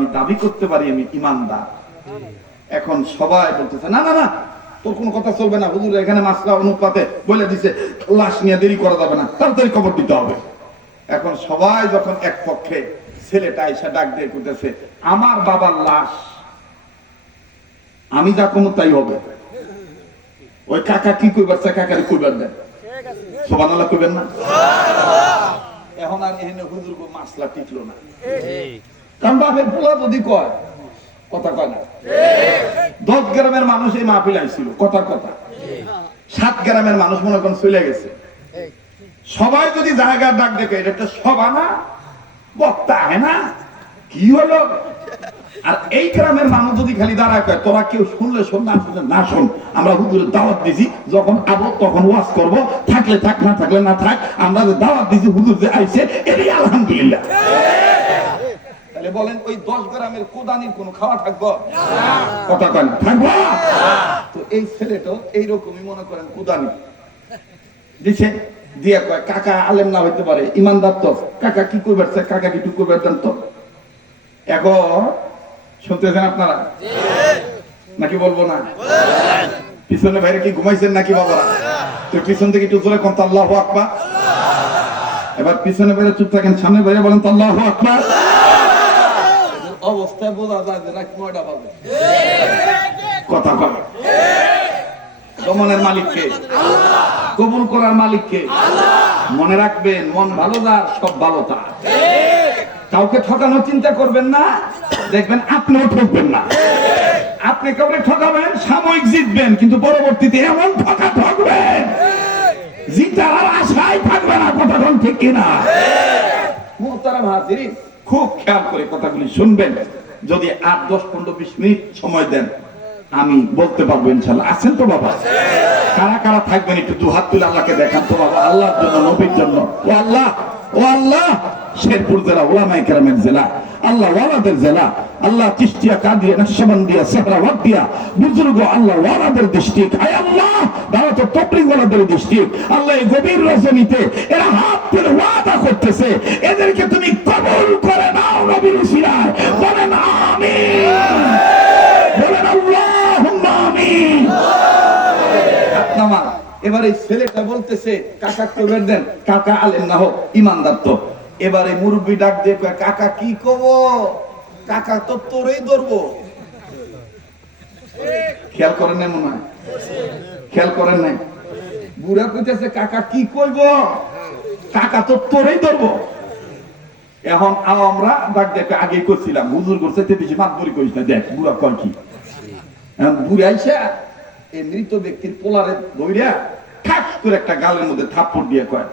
আমি দাবি করতে পারি আমি ইমানদার। এখন সবাই বলতেছে না না না, তোর কোনো কথা চলবে না, হুজুর এখানে মাসলা অনুপাতে বলে দিছে লাশ নিয়ে দেরি করা যাবে না, তাড়াতাড়ি খবর দিতে হবে। এখন সবাই যখন এক পক্ষে, ছেলেটা এসে ডাক দিয়ে করতেছে আমার বাবার লাশ, আমি যা কমু তাই হবে। ওই কাকা কি কইবার চায় কাকারে কইবার দেন, সুবহানাল্লাহ কইবেন না? এখন আর এখানে হুজুর গো মাসলা টিকলো না, কারণ বাপের পোলা যদি কয় কথা কয় না। 10 গ্রামের মানুষ এই মাহফিল আইছিল, কথা কথা 7 গ্রামের মানুষ মনে করেন চলে গেছে। সবাই যদি জায়গার ডাক দেখে এটা একটা সভা না, বক্তা হয় না, কি হলো? আর এই গ্রামের মানুষ যদি খালি দাঁড়ায় কয় তোরা কেউ শুনলে শোন, না শুনলে না শোন, আমরা হুজুরের দাওয়াত দিছি, যখন আবো তখন ওয়াজ করব, থাকলে থাক না থাকলে না থাক, আমরা যে দাওয়াত দিছি হুজুর যে আইছে এটাই আলহামদুলিল্লাহ। তাহলে বলেন ওই 10 গ্রামের কোদানির কোনো খাওয়া থাকবো? কথা কয় না, থাকবো? তো এই ছেলেটা এইরকমই মনে করেন কোদানি দিছে, দিয়ে কয় কাকা আলেম না হইতে পারে, ইমানদার তো, কাকা কি করবে, কাকা কি টুক করবে তো। এখন শুনতেছেন আপনারা নাকি বলবো না? পিছনে বাইরে কি ঘুমাইছেন নাকি বাবারা? তো পিছন থেকে একটু জোরে কোন আল্লাহু আকবার। এবার পিছনে বাইরে চুপ থাকেন, সামনে বাইরে বলেন আল্লাহু আকবার। অবস্থায় বোঝা যায় যে রাত 9টা বাজে। কথা কয় মনের মালিককে, কবুল করার মালিককে। মনে রাখবেন মন ভালো যার সব ভালো তার। কাউকে ঠকানোর চিন্তা করবেন না, দেখবেন আপনিও ঠকবেন না। আপনি কাউকে ঠকাবেন, সাময়িক জিতবেন, কিন্তু পরবর্তীতে এমন ঠকবেন জিতার আর আশাই থাকবে না। কথা কোন ঠিক কিনা? মুহতারাম হাজিরিন, খুব খেয়াল করে কথাগুলি শুনবেন। যদি 8, 10, 15, 20 মিনিট সময় দেন আমি বলতে পারবো ইনশাআল্লাহ। আছেন তো বাবা? কারা কারা থাকবেন একটু দুহাত তুলে আল্লাহকে দেখান তো বাবা, আল্লাহর জন্য, নবীর জন্য। ও আল্লাহ, ও আল্লাহ, শেরপুর জেলা ওলামায়ে কেরামের জেলা, আল্লাহ ওয়ালাদের জেলা, আল্লাহ চিশতিয়া, কাদিয়া, নকশবন্দিয়া, সেহরাওয়ার্দিয়া, বুজুর্গ আল্লাহ ওয়ালাদের ডিস্ট্রিক্ট, আয় আল্লাহ দাওয়াত ও তাবলীগ ওয়ালাদের ডিস্ট্রিক্ট, আল্লাহ এই গভীর রজনীতে এরা হাত তুলে ওয়াদা করতেছে, এদেরকে তুমি কবুল করে নাও নবীর উসিলায়। বলেন আমিন, বলেন আল্লাহুম্মা আমিন। এবার এই ছেলেটা বলতেছে কাকা কইবেন দেন, কাকা আলেম না হোক ইমানদার তো। এবারে মুরব্বি ডাক দিয়ে কয় কাকা কি কব, কাকা তো তোরেই ধরবো। খেয়াল করেন নাই মনে হয়? খেয়াল করেন নাই? বুড়া কইতেছে কাকা কি কইব, কাকা তো তোরেই ধরবো। এখন আমরা ডাক দেখে আগে করছিলাম হুজুর করছে বেশি মাতবরি করিস না, দেখ বুড়া কয় কি। বুড়া আইসা এই মৃত ব্যক্তির পোলারে ধইরা ঠাক করে একটা গালের মধ্যে থাপ্পড় দিয়ে কয়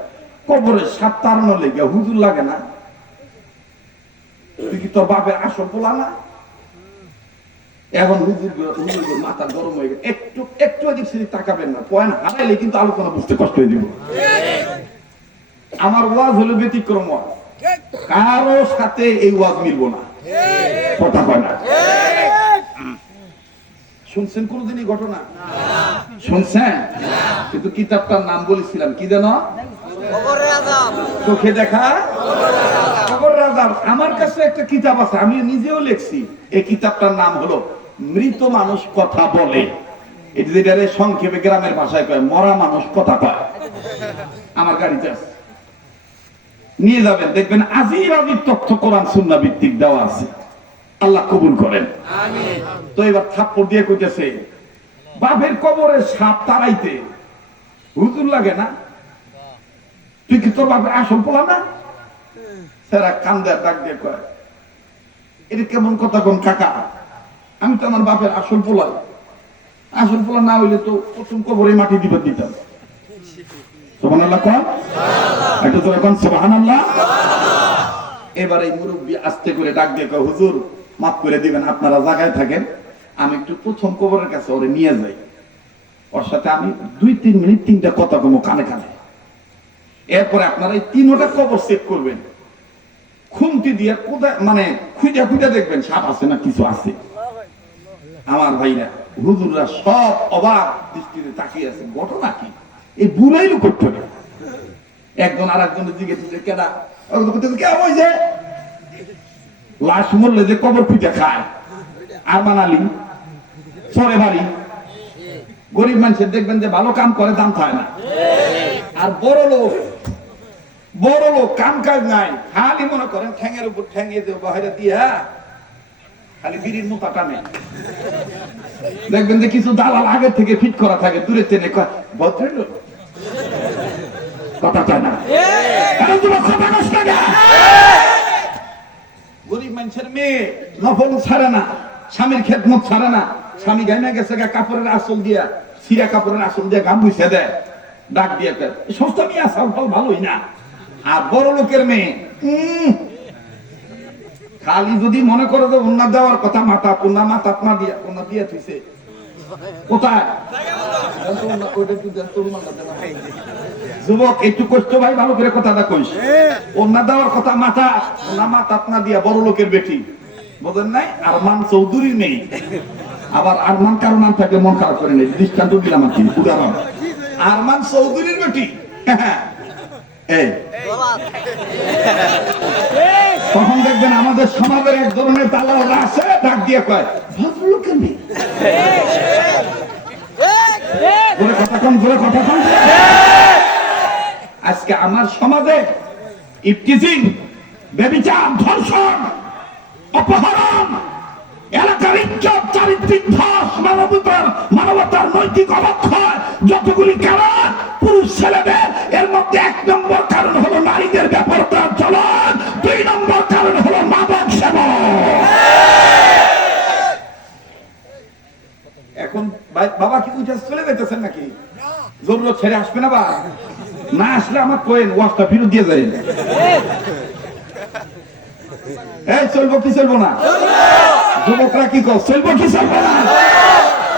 কবরে সাপ তাড়ানো লেগে হুজুর লাগে না? তুই কি তোর বাপের আসল পোলা না? এখন হুজুর মাথা গরম হয়ে গেছে, একটু এদিক সেদিক তাকাবেন না, পয়েন্ট হারাইলে কিন্তু আলোচনা বুঝতে কষ্ট হয়ে দিব। আমার ওয়াজ হলো ব্যতিক্রম ওয়াজ, কারো সাথে এই ওয়াজ মিলবো না। কথা কয় না? শুনছেন কোনদিন এই ঘটনা? শুনছেন? কিন্তু কিতাবটার নাম বলেছিলাম কি জানো? চোখে দেখা কবরের আযাব। আমার কাছে একটা কিতাব আছে, আমি নিজেও লিখছি। এই কিতাবটার নাম হলো মৃত মানুষ কথা বলে। এটা যেটা সংক্ষেপে গ্রামের ভাষায় কয় মরা মানুষ কথা কয়। আমার গাড়িতে আছে, নিয়ে যাবেন, দেখবেন আজিব আজিব তথ্য কোরআন সুন্নাহ ভিত্তিক দেওয়া আছে। আল্লাহ কবুল করেন। আমিন। তো এবার থাপ্পড় দিয়ে কইতেছে বাপের কবরে সাপ তাড়াইতে হুজুর লাগে না? তুই কি তোর বাপের আসল পোলা না? সেরা কান্দে ডাক দিয়ে কয় এটা কেমন কথা কোন কাকা, আমি তো আমার বাপের আসল পোলা। আসল পোলা না হইলে তো প্রথম কবরে মাটি দিবে দিতাম। সুবহানাল্লাহ কোন? একটু জোরে কোন সুবহানাল্লাহ। এবার এই মুরব্বি আস্তে করে ডাক দিয়ে কয় হুজুর মাফ করে দিবেন, আপনারা জায়গায় থাকেন, আমি একটু প্রথম কবরের কাছে ওরে নিয়ে যাই, ওর সাথে আমি 2-3 মিনিট 3টা কথা কমো কানে কানে। এরপরে আপনারা এই 3টা কবর চেক করবেন, খুন্তি দিয়ে মানে খুঁজা দেখবেন সাপ আছে না কিছু আছে। আমার ভাইরা হুজুররা সব অবাক দৃষ্টিতে তাকিয়ে আছে, ঘটনা কি? এই বুড়াই লোক করতে হবে। একজন আর একজনের দিকে কেডা কে হয়েছে, লাশ মরলে যে কবর পিঠা খায় আরমান আলী সরে বাড়ি গরিব মানুষের দেখবেন যে ভালো কাম করে দাম খায় না। আর বড় লোক কাম কাজ নাই, খালি মনে করেন ঠ্যাঙের উপর ঠ্যাঙে বাইরে দিয়া খালি বিড়ির মুখা টানে। দেখবেন যে কিছু দালাল আগে থেকে ফিট করা থাকে, দূরে চেনে ভদ্রলোক কথা চায় না। গরিব মানুষের মেয়ে নফল ছাড়ে না, স্বামীর খেদমত ছাড়ে না, স্বামী গাইনা গেছে কাপড়ের আসল দিয়া, সিরা কাপড়ের আসল দিয়া গাম বুঝে দেয়, ডাক দিয়ে সস্তা মেয়ে আসাল ফল ভালোই না। আর বড় লোকের মেয়ে খালি যদি মনে করে যে অন্য দেওয়ার কথা মাথা আপনা দিয়া অন্য দিয়া থইছে কোথায় যুবক একটু কষ্ট ভাই ভালো করে কথাটা কইস, অন্য দেওয়ার কথা মাথা আপনা দিয়া বড় লোকের বেটি বোঝেন নাই। আরমান চৌধুরীর নেই, আবার আরমান কারো নাম থাকে মন খারাপ করে নেই, দৃষ্টান্ত দিলাম আর কি উদাহরণ। আরমান চৌধুরীর বেটি এই তখন দেখবেন আমাদের সমাজের এক ধরনের দালালরা আছে, ডাক দিয়ে কয় ভদ্রলোকের মেয়ে। আজকে আমার সমাজে ইফটিজিং, ব্যভিচার, ধর্ষণ, অপহরণ, এলাকার ইজ্জত, চারিত্রিক ধস, মানবতার নৈতিক অবক্ষয়, যতগুলি কারণ পুরুষ ছেলেদের, এর মধ্যে 1 নম্বর কারণ হলো নারীদের ব্যাপারটার চলন, 2 নম্বর কারণ হলো মাদক সেবন। এখন বাবা কি উঠে চলে যেতেছেন নাকি? জরুরত ছেড়ে আসবে না? বা না আসলে আমার কোয়েন ওয়াজটা ফিরত দিয়ে যায়। এই চলবো কি চলবো না? যুবকরা কি কর, চলবো কি চলবো না?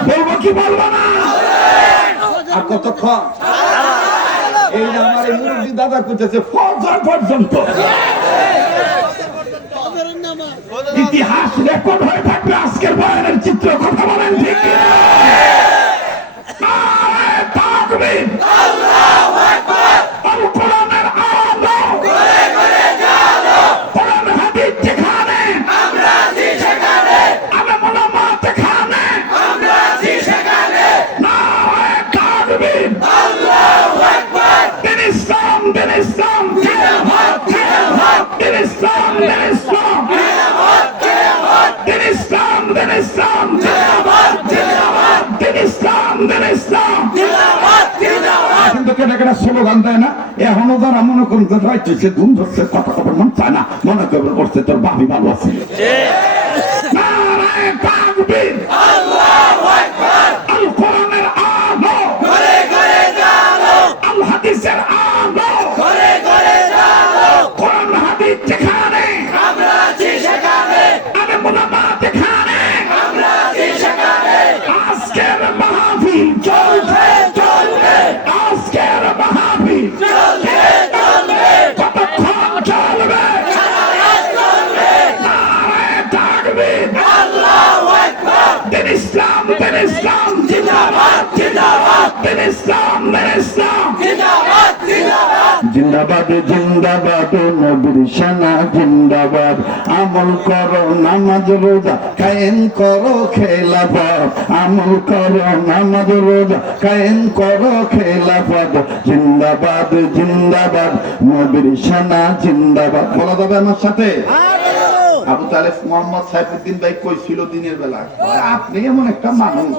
বলবো কি বলবো না? আর কতক্ষণ? এই যে আমার এই মুরব্বী দাদা করতেছে ফজর পর্যন্ত ইতিহাস রেকর্ড হয়ে থাকবে আজকের বয়ানের চিত্র। কথা বলেন ঠিক কিনা? নারে তাকবীর, আল্লাহু আকবার, আল কোরআনের আলো করে করে জালো, কোরআন হাদিস যেখানে আমরা আছি সেখানে, আলেম ওলামা যেখানে আমরা আছি সেখানে, নারে তাকবীর, আল্লাহু আকবার, দিন ইসলাম জিন্দাবাদ, জিন্দাবাদ, দিন ইসলাম জিন্দাবাদ, দিন ইসলাম জিন্দাবাদ, জিন্দাবাদ, দিন ইসলাম জিন্দাবাদ, জিন্দাবাদ। কিন্তু কেটে কেটে স্লোগান দেয় না। এখনো যারা মনে করুন যে হয়তো ধুম ধরছে, কথা কথা মন চায় না, মনে করে করছে তোর বাবি ভালো আছে। নারে তাকবীর, আল্লাহু আকবার, আল কোরআনের আলো করে করে জালো, আল হাদিসের আলো করে করে জালো, কোরআন হাদিস যেখানে আমরা আছি সেখানে, আলেম ওলামা যেখানে আমরা আছি সেখানে, আজকের মাহফিল চলবে চলবে, আজকের মাহফিল চলবে চলবে, কতক্ষণ চলবে? সারা রাত চলবে। নারে তাকবীর, আল্লাহু আকবার, দিন ইসলাম জিন্দাবাদ, জিন্দাবাদ, দিন ইসলাম জিন্দাবাদ, জিন্দাবাদ, জিন্দাবাদ, জিন্দাবাদ, নবীর শানা জিন্দাবাদ, আমল করো নামাজ রোজা কায়েম করো খেলাফত, আমল করো নামাজ রোজা কায়েম করো খেলাফত, জিন্দাবাদ জিন্দাবাদ, নবীর শানা জিন্দাবাদ। বলা যাবে আমার সাথে? আবু তালেব মোহাম্মদ সাইফুদ্দিন ভাই কইছিল দিনের বেলা, আপনি এমন একটা মানুষ,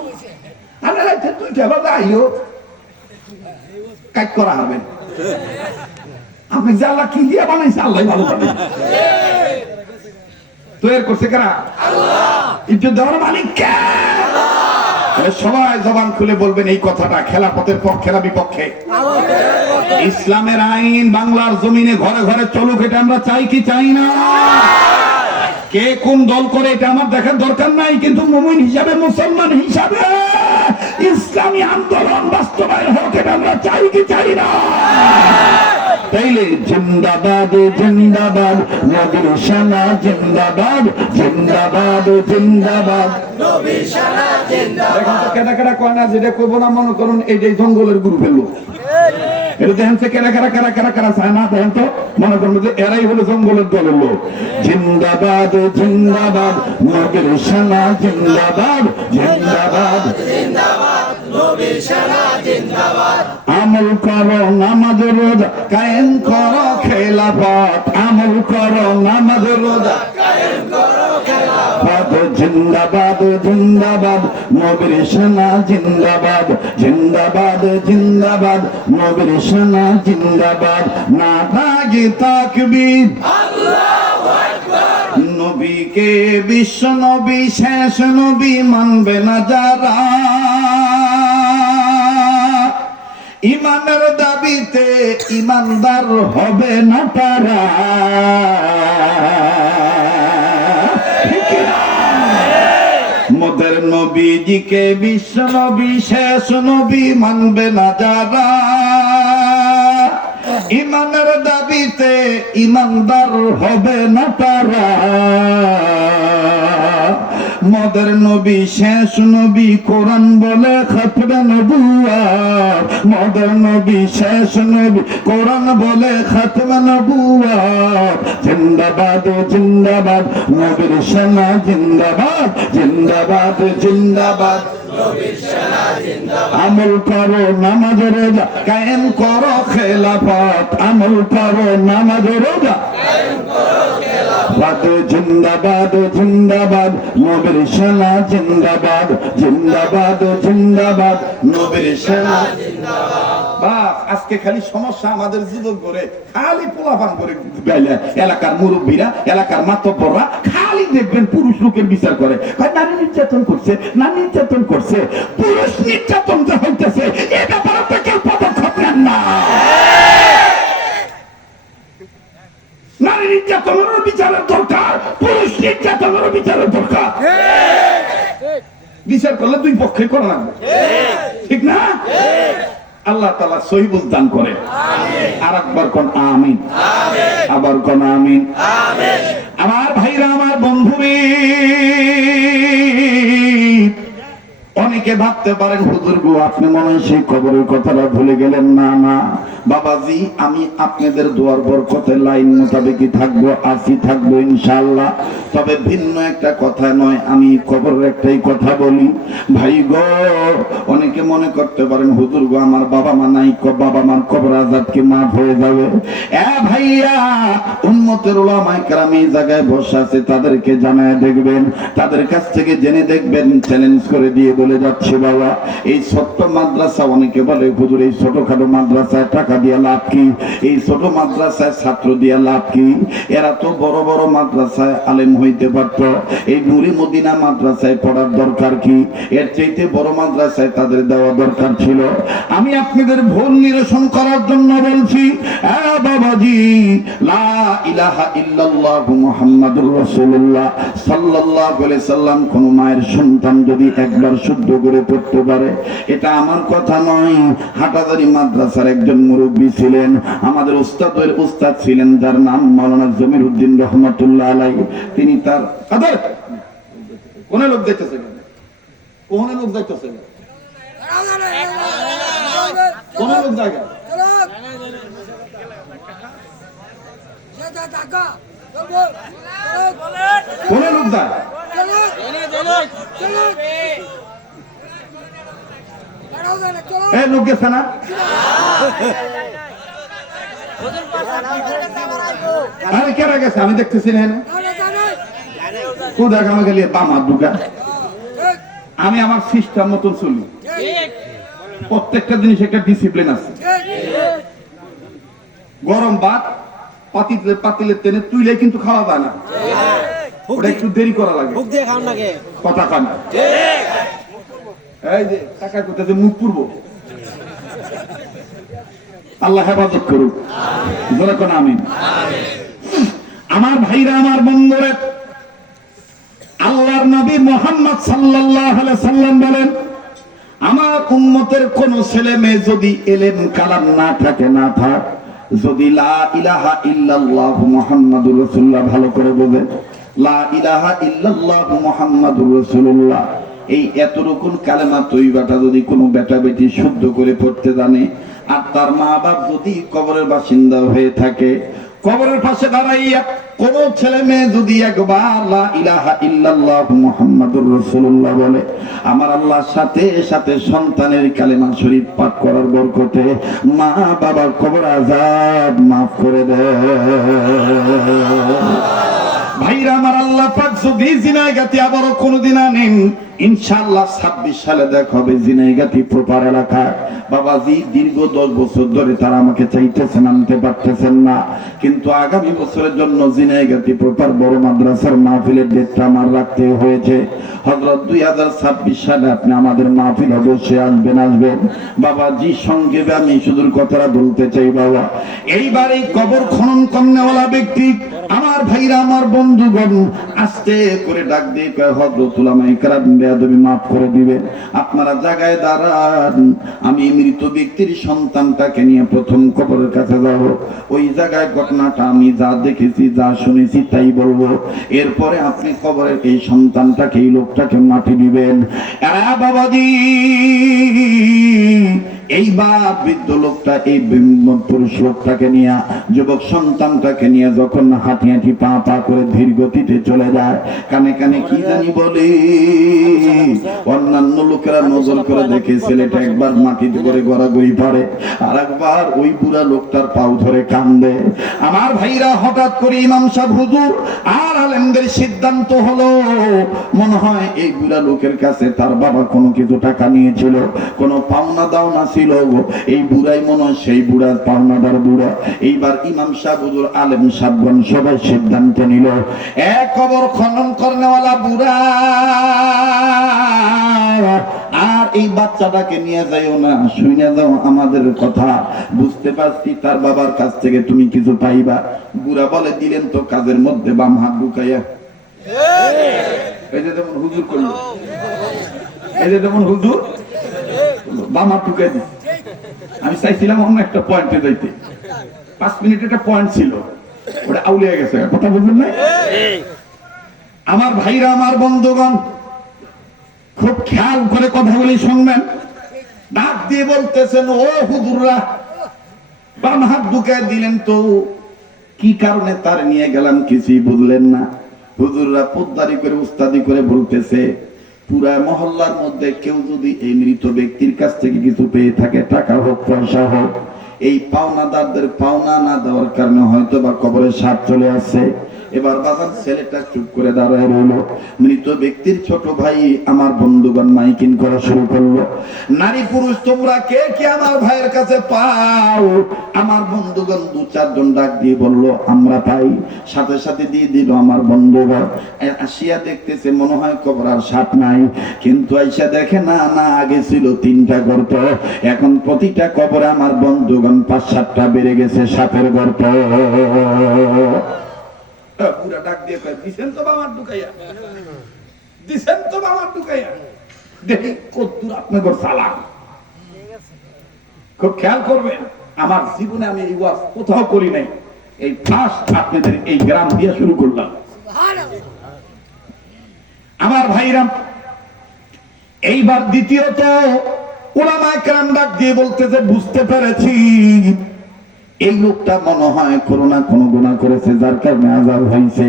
আমরা রাতে 2টা বাজে আইও কাজ করা হবেন, আপনি যে আল্লাহ কি দিয়ে বানাইছে আল্লাহ ভালো জানে। তৈরি করছে কারা? আল্লাহ। ইজ্জত দেওয়ার মালিক কে? সবাই জবান খুলে বলবেন এই কথাটা, খেলাফতের পক্ষে না বিপক্ষে? ইসলামের আইন বাংলার জমিনে ঘরে ঘরে চলুক, এটা আমরা চাই কি চাই না? কে কোন দল করে এটা আমার দেখার দরকার নাই, কিন্তু মুমিন হিসাবে, মুসলমান হিসাবে ইসলামী আন্দোলন বাস্তবায়ন হোক, এটা আমরা চাই কি চাই না? তাইলে জিন্দাবাদ জিন্দাবাদ, নবীর শানা জিন্দাবাদ, জিন্দাবাদ জিন্দাবাদ, নবীর শানা জিন্দাবাদ। এখন তো কেটা কেটা কয় না, যেটা কইব না মনে করুন এইটাই জঙ্গলের গুরু ফেললো। এটা দেখেন কারা চায় না, দেখেন তো মনে করেন যে এরাই হলো জঙ্গলের দলের লোক। জিন্দাবাদ জিন্দাবাদ নবীর সেনা জিন্দাবাদ জিন্দাবাদ আমল করো নামাজ রোজা কায়েম করো খেলাফত, আমল করো নামাজ রোজা কায়েম করো খেলাফত। জিন্দাবাদ জিন্দাবাদ নবীর সেনা জিন্দাবাদ জিন্দাবাদ জিন্দাবাদ নবীর সেনা জিন্দাবাদ। নারায়ে তাকবীর আল্লাহু আকবার। নবীকে বিশ্ব নবী শেষ নবী মানবে না যারা, ইমানের দাবিতে ইমানদার হবে না তারা। মোদের নবীজিকে বিশ্ব নবী শেষ নবী মানবে না যারা, ইমানের দাবিতে ইমানদার হবে না তারা। মোদের নবী শেষ নবী কোরআন বলে খতমে নবুয়ত, মোদের নবী শেষ নবী কোরআন বলে খতমে নবুয়ত। জিন্দাবাদ জিন্দাবাদ নবীর সেনা জিন্দাবাদ জিন্দাবাদ জিন্দাবাদ নবীর সেনা জিন্দাবাদ। আমল করো নামাজ রোজা কায়েম করো খেলাফত, আমল করো নামাজ রোজা কায়েম করো খেলাফত। জিন্দাবাদ জিন্দাবাদ নবীর সেনা জিন্দাবাদ জিন্দাবাদ জিন্দাবাদ নবীর সেনা জিন্দাবাদ। বাস আজকে খালি সমস্যা আমাদের যুবক করে খালি পোলাপান করে গাইলে, এলাকার মুরব্বীরা এলাকার মাতব্বররা খালি দেখবেন পুরুষ লোকের বিচার করে, নারী নির্যাতন করছে নারী নির্যাতন করছে, পুরুষ নির্যাতন যে হইতেছে এ ব্যাপারে তো কেউ পদক্ষেপ নেন না। নারী নির্যাতনের বিচারের দরকার, পুরুষ নির্যাতনের বিচারের দরকার। বিচার করলে দুই পক্ষে করা লাগবে, ঠিক না? আল্লাহ তাআলা সহি বুঝ দান করেন। আর একবার কোন আমিন, আবার কোন আমিন। আমার ভাইরা আমার বন্ধুরে, অনেকে ভাবতে পারেন হুজুর গো আপনি মনে হয় সেই কবরের কথাটা ভুলে গেলেন। না না বাবাজি, আমি আপনাদের দোয়ার বরকতে লাইন মোতাবেকই থাকবো, আসি থাকবো ইনশাআল্লাহ। তবে ভিন্ন একটা কথা নয়, আমি কবরের একটাই কথা বলি ভাই গো। অনেকে মনে করতে পারেন হুজুর গো আমার বাবা মা নাই, বাবা মার কবর আযাব কি মাফ হয়ে যাবে? এ ভাইয়া, উম্মতের উলামায়ে কেরাম এই জায়গায় বসে আছে, তাদেরকে জানায় দেখবেন, তাদের কাছ থেকে জেনে দেখবেন, চ্যালেঞ্জ করে দিয়ে বলে যাচ্ছে বাবা, এই ছোট্ট মাদ্রাসা, অনেকে বলে হুজুর এই ছোটখাটো মাদ্রাসায় টাকা দিয়ে লাভ কি, এই ছোট মাদ্রাসায় ছাত্র দিয়ে লাভ কি? এরা তো বড় বড় মাদ্রাসায় আলেম হইতে পারত, এই নূরে মদিনা মাদ্রাসায় পড়ার দরকার কি? এর চাইতে বড় মাদ্রাসায় তাদের দেওয়া দরকার ছিল। আমি আপনাদের ভুল নিরসন করার জন্য বলছি, বাবাজি, লা ইলাহা ইল্লাল্লাহ মুহাম্মাদুর রাসূলুল্লাহ সাল্লাল্লাহু আলাইহি সাল্লাম কোন মায়ের সন্তান যদি একবার শুদ্ধ করে পড়তে পারে, এটা আমার কথা নয়। হাটাজারি মাদ্রাসার একজন মুরব্বী ছিলেন, আমাদের উস্তাদের উস্তাদ ছিলেন, যার নাম মাওলানা জমির উদ্দিন রহমাতুল্লাহ আলাইহি। তিনি তার কাদের কোন লোক দেখতেছে, কোন লোক দেখতেছে, কোন লোক জায়গা কোন লোক যায়, লোক গেছে না? আরে কেরা গেছে আমি দেখতেছি না। কোথায় আমাকে গেলে বামার ঢুকা, আমি আমার সিস্টেম মতন চলি, প্রত্যেকটা জিনিস একটা ডিসিপ্লিন আছে। গরম ভাত পাতিলের তেনে তুইলে কিন্তু খাওয়া যায় না, ওটা একটু দেরি করা লাগে, কথা কান। এই যে টাকা করতে মুখ পুরব, আল্লাহ হেফাজত করুক, আমিন। আমার ভাইরা আমার বন্ধুরা, আল্লাহর নবী মুহাম্মদ সাল্লাল্লাহু আলাইহি সাল্লাম বলেন, আমার উম্মতের কোন ছেলে মেয়ে যদি এলেম কালাম না থাকে, না থাক, যদি লা ইলাহা ইল্লাল্লাহ মুহাম্মাদুর রাসূলুল্লাহ ভালো করে বোঝে, লা ইলাহা ইল্লাল্লাহ মুহাম্মাদুর রাসূলুল্লাহ, এই এতটুকুন কালেমা তৈবাটা যদি কোনো বেটা বেটি শুদ্ধ করে পড়তে জানে, আর তার মা বাপ যদি কবরের বাসিন্দা হয়ে থাকে, কবরের পাশে দাঁড়াইয়া কোন ছেলে মেয়ে যদি একবার লা ইলাহা ইল্লাল্লাহ মুহাম্মাদুর রাসূলুল্লাহ বলে, আমার আল্লাহর সাথে সাথে সন্তানের কালেমা শরীফ পাঠ করার বরকতে মা বাবার কবর আযাব মাফ করে দেয়। ভাইরা আমার, আল্লাহ পাক যদি জিনাইগাতি আবারও কোনদিন আনেন, ইনশাআল্লাহ 26 সালে দেখা হবে জিনাইগাতি প্রপার এলাকায়। বাবাজি দীর্ঘ 10 বছর ধরে তারা আমাকে চাইতেছেন, আনতে পারতেছেন না, কিন্তু আগামী বছরের জন্য জিনাইগাতি প্রপার বড় মাদ্রাসার মাহফিলের ডেটটা আমার রাখতে হয়েছে। হযরত 2026 সালে আপনি আমাদের মাহফিল অবশ্যই আসবেন। বাবাজি সংক্ষেপে আমি শুধু কথাটা বলতে চাই বাবা, এইবার এই কবর খনন করনেওয়ালা ব্যক্তি আমার ভাইরা, আমার বন্ধুগণ আস্তে করে ডাক দিয়ে কয়, হযরত উলামা ইকরাম বেয়াদবি মাফ করে দিবেন, আপনারা জায়গায় দাঁড়ান, আমি মৃত ব্যক্তির সন্তানটাকে নিয়ে প্রথম কবরের কাছে যাব, ওই জায়গায় ঘটনাটা আমি যা দেখেছি যা শুনেছি তাই বলবো, এরপরে আপনি কবরের এই সন্তানটাকে এই লোকটাকে মাটি দিবেন। বাবাজি এইবার বৃদ্ধ লোকটা এই পুরুষ লোকটাকে নিয়ে, যুবক সন্তানটাকে নিয়ে যখন হাঁটি হাঁটি পা পা করে ধীর গতিতে চলে যায়, কানে কানে কি জানি বলে, অন্যান্য লোকেরা নজর করে দেখে ছেলেটা একবার মাটিতে করে গড়াগড়ি পড়ে, আর একবার ওই বুড়া লোকটার পাও ধরে কান্দে। আমার ভাইরা, হঠাৎ করে ইমাম সাহেব হুজুর আর আলেমদের সিদ্ধান্ত হলো, মনে হয় এই বুড়া লোকের কাছে তার বাবা কোনো কিছু টাকা নিয়েছিল, কোনো পাওনা দাওনা ছিল, এই বুড়াই মনে হয় সেই বুড়া, পাওনাদার বুড়া। এইবার ইমাম সাহেব হুজুর আলেম সাহেবগণ সবাই সিদ্ধান্ত নিল, এক কবর খনন করনেওয়ালা বুড়া আর এই বাচ্চাটাকে নিয়ে যাইও না, শুনে যাও আমাদের কথা, বুঝতে পারছি তার বাবার কাছ থেকে তুমি কিছু পাইবা। বুড়া বলে, দিলেন তো কাজের মধ্যে বাম হাত ঢুকাইয়া। এই যে যেমন হুজুর করলো, এই যে যেমন হুজুর বাম হাত ঢুকাই দিচ্ছে। আমি চাইছিলাম অন্য একটা পয়েন্টে যাইতে, 5 মিনিট একটা পয়েন্ট ছিল, ওটা আউলিয়া গেছে, কথা বুঝলেন না? আমার ভাইরা, আমার বন্ধুগণ খুব খেয়াল করে কথাগুলি শুনবেন। ডাক দিয়ে বলতেছেন, ও হুজুররা, বাম হাত ঢুকায় দিলেন তো, কি কারণে তার নিয়ে গেলাম কিছুই বুঝলেন না। হুজুররা পোদ্দারি করে উস্তাদি করে বলতেছে, পুরা মহল্লার মধ্যে কেউ যদি এই মৃত ব্যক্তির কাছ থেকে কিছু পেয়ে থাকে, টাকা হোক পয়সা হোক, এই পাওনাদারদের পাওনা না দেওয়ার কারণে হয়তো বা কবরে সাপ চলে আসছে। এবার বাজার ছেলেটা চুপ করে দাঁড়ায় রইল। মৃত ব্যক্তির ছোট ভাই আমার বন্ধুগণ মাইকিং করা শুরু করলো, নারী পুরুষ তোমরা কে কে আমার ভাইয়ের কাছে পাও? আমার বন্ধুগণ 2-4 জন ডাক দিয়ে বলল আমরা পাই। সাথে সাথে দিয়ে দিল আমার বন্ধুগণ। আসিয়া দেখতেছে মনে হয় কবর আর সাপ নাই, কিন্তু আইসা দেখে না না, আগে ছিল 3টা গর্ত, এখন প্রতিটা কবরে আমার বন্ধুগণ 5-7টা বেড়ে গেছে সাপের গর্ত। পুরা ডাক দিয়ে কয়, দিছেন তো বামার ঢুকাইয়া, দিছেন তো বামার ঢুকাইয়া, দেখি কতদূর আপনাদের চালাক। খুব খেয়াল করবেন, আমার জীবনে আমি এই ওয়াজ কোথাও করি নাই, এই ফার্স্ট আপনাদের এই গ্রাম দিয়ে শুরু করলাম। আমার ভাইরা, এইবার দ্বিতীয়ত উলামায়ে কেরাম ডাক দিয়ে বলতেছে, বুঝতে পেরেছি এই লোকটা মনে হয় কোনো না কোনো গুনাহ করেছে, যার কারণে আযাব হয়েছে।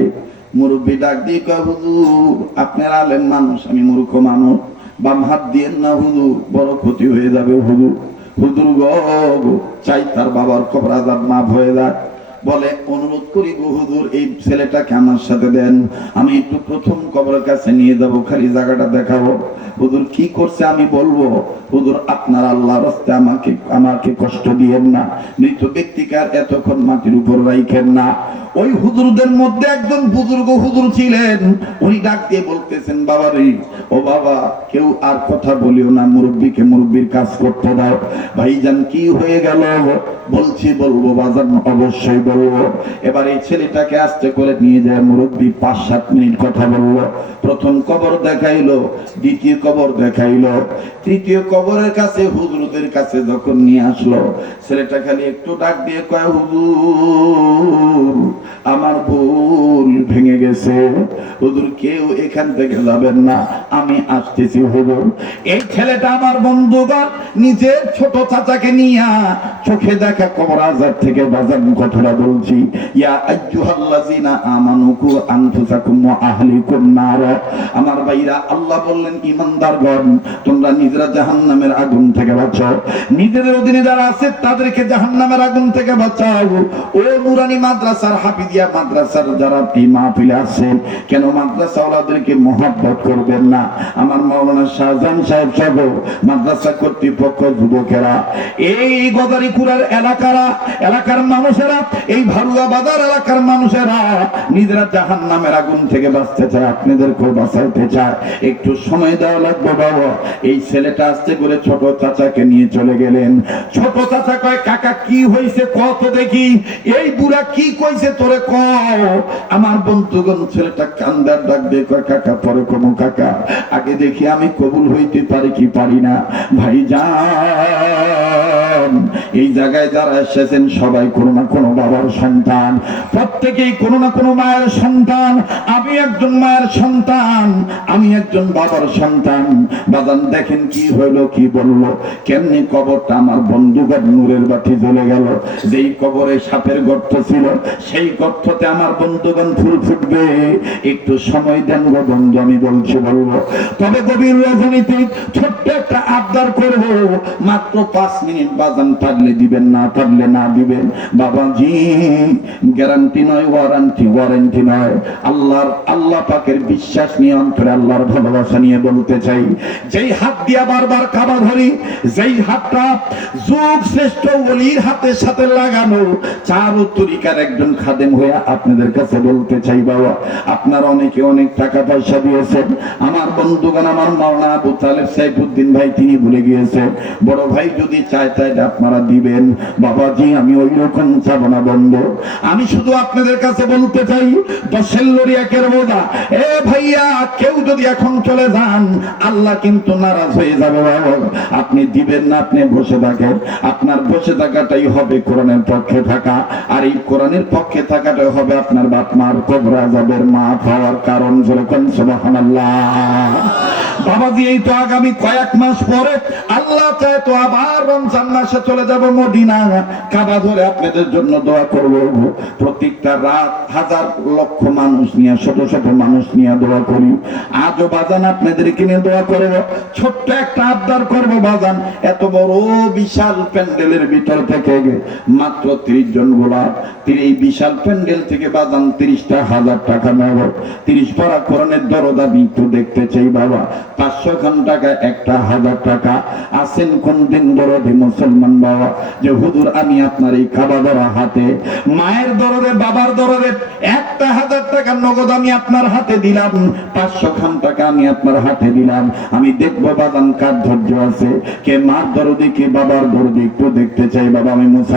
মুরব্বী ডাক দিয়ে কয়, হুজুর আপনার আলেম মানুষ, আমি মূর্খ মানুষ, বাম হাত দিয়েন না হুজুর, বড় ক্ষতি হয়ে যাবে হুজুর। হুজুর গো, চাই তার বাবার কবর আযাব মাফ হয়ে যাক। বলে, অনুরোধ করি গো হুজুর, এই ছেলেটাকে আমার সাথে দেন, আমি একটু প্রথম কবরের কাছে নিয়ে যাব, খালি জায়গাটা দেখাবো। হুজুর কি করছে আমি বলবো। হুজুর আপনার আল্লাহর রাস্তায় আমাকে কষ্ট দিয়েন না, মৃত ব্যক্তিকে আর এতক্ষণ মাটির উপর রাখেন না। ওই হুজুরদের মধ্যে একজন বুজুর্গ হুজুর ছিলেন, উনি ডাক দিয়ে বলতেছেন, বাবা রে, ও বাবা, কেউ আর কথা বলিও না, মুরব্বীকে মুরব্বীর কাজ করতে দাও। ভাইজান কি হয়ে গেল? বলছি বলবো বাজান, অবশ্যই বলবো। এবার এই ছেলেটাকে আস্তে করে নিয়ে যায় মুরব্বী 5-7 মিনিট কথা বললো। প্রথম কবর দেখাইলো, দ্বিতীয় কবর দেখাইলো, তৃতীয় কবরের কাছে হুজুরদের কাছে যখন নিয়ে আসলো, ছেলেটা খালি একটু ডাক দিয়ে কয়, হুজুর আমার ভুল ভেঙে গেছে, হুজুর কেউ এখান থেকে যাবেন না, আমি আসতেছি হুজুর। এই ছেলেটা আমার বন্ধুগণ নিজের ছোট চাচাকে নিয়ে চোখে দেখা কবর আযাব থেকে বাঁচান কথাটা বলছি। ইয়া আইয়ুহাল্লাযিনা আমানু কু আনফুসাকুম ওয়া আহলিকুম নার। আমার ভাইরা, আল্লাহ বললেন ঈমানদারগণ তোমরা নিজেরা জাহান্নামের আগুন থেকে বাঁচাও, নিজেদের অধীনে যারা আছে তাদেরকে জাহান্নামের আগুন থেকে বাঁচাও। ও নুরানি মাদ্রাসার হাফিজিয়া মাদ্রাসার যারা এই মাহফিলে আছেন, কেন মাদ্রাসাওয়ালাদেরকে মহব্বত করবেন না? আমার মাওলানা শাহজাহান সাহেব সহ মাদ্রাসা কর্তৃপক্ষ, যুবকেরা, এই গদারিকুড়ার এলাকার মানুষেরা, এই ভারুয়া বাজার এলাকার মানুষেরা নিজেরা জাহান্নামের আগুন থেকে বাঁচতে চায়, আপনাদেরকেও বাঁচাইতে চায়। একটু সময় দেওয়া লাগবে বাবা। এই ছেলেটা আস্তে করে ছোট চাচাকে নিয়ে চলে গেলেন। ছোট চাচা কয়, কাকা কি হয়েছে কত দেখি, এই বুড়া কি কইছে তোরে কও। আমার বন্ধুগণ ছেলেটা কান্দার ডাক দিয়ে কয়, কাকা পরে কমু কাকা, আগে দেখি আমি কবুল হইতে পারি কি পারি না। ভাই যান, এই জায়গায় যারা এসেছেন সবাই কোনো না কোনো বাবার সন্তান, প্রত্যেকেই কোনো না কোনো মায়ের সন্তান। আমি একজন মায়ের সন্তান, আমি একজন বাবার সন্তান। বাজান দেখেন কি হইলো, কি বললো, কেমনি কবরটা আমার বন্ধুগণ নূরের বাতি জ্বলে গেল। যেই কবরে সাপের গর্ত ছিল, সেই গর্ততে আমার বন্ধুগণ ফুল ফুটবে। একটু সময় দেন গো বন্ধু, আমি বলছি বলবো। তবে গভীর রজনীতে ছোট্ট একটা আবদার করব, মাত্র 5 মিনিট বাজান, পারলে দিবেন, না পারলে না দিবেন। বাবাজি গ্যারান্টি নয়, ওয়ারেন্টি নয়, আল্লাহ পাকের বিশ্বাস নিয়ে, অন্তরে আল্লাহর ভালোবাসা নিয়ে বলতে চাই, যেই হাত দিয়া বারবার কাবা ধরি, যেই হাতটা যুগ শ্রেষ্ঠ ওলির হাতের সাথে লাগানো, চারু তরিকার একজন খাদেম হয়ে আপনাদের কাছে বলতে চাই বাবা, আপনারা অনেকে অনেক টাকা পয়সা দিয়েছেন। আমার বন্ধুগণ, আমার মাওলানা আবু তালেব সাইফুদ্দিন ভাই তিনি ভুলে গিয়েছেন, বড় ভাই যদি চায় তাই আপনারা দিবেন। বাবাজি আমি ওই রকম চাবো না বন্ধু, আমি শুধু আপনাদের কাছে বলতে চাই, 10 লরিয়াকের বোঝা, এ ভাইয়া কেউ যদি এখন চলে যান, আল্লাহ কিন্তু নারাজ হয়ে যাবে বাবা। আপনি দিবেন না, আপনি বসে থাকেন, আপনার বসে থাকাটাই হবে কোরআনের পক্ষে থাকা, আর এই কোরআনের পক্ষে থাকাটাই হবে আপনার বাপ মার কবর আযাবের মাফ হওয়ার কারণ। যেরকম সুবহানাল্লাহ। বাবাজি এই তো আগামী কয়েক মাস পরে আল্লাহ চায় তো আবার রমজান মাসে চলে যাব মদিনা, কাবা ধরে আপনাদের জন্য দোয়া করব। প্রত্যেকটা রাত হাজার লক্ষ মানুষ নিয়ে, শত শত মানুষ নিয়ে দোয়া করি। আজও বাজান আপনাদেরকে নিয়ে দোয়া করব, ছোট্ট একটা আবদার করব বাজান। এত বড় বিশাল প্যান্ডেলের ভিতর থেকে মাত্র 30 জন গোলাপ, এই বিশাল প্যান্ডেল থেকে বাজান 30,000 টাকা নেব। 30 পারা কোরআনের দরদ আমি একটু দেখতে চাই বাবা। 500 খান টাকা, 1,000 টাকা। আসেন কোন দিন দরদে মুসলমান বাবা, যে হুজুর আমি আপনার এই কাবা ধরা হাতে, মায়ের দরদে, বাবার দরদে 1,000 টাকা নগদ আমি আপনার হাতে দিলাম, 500 খান টাকা আমি আপনার হাতে দিলাম। আমি দেখবো বাজান কার ধৈর্য আছে, কে মার দরদে কে বাবার দরদে, একটু দেখতে চাই বাবা। আমি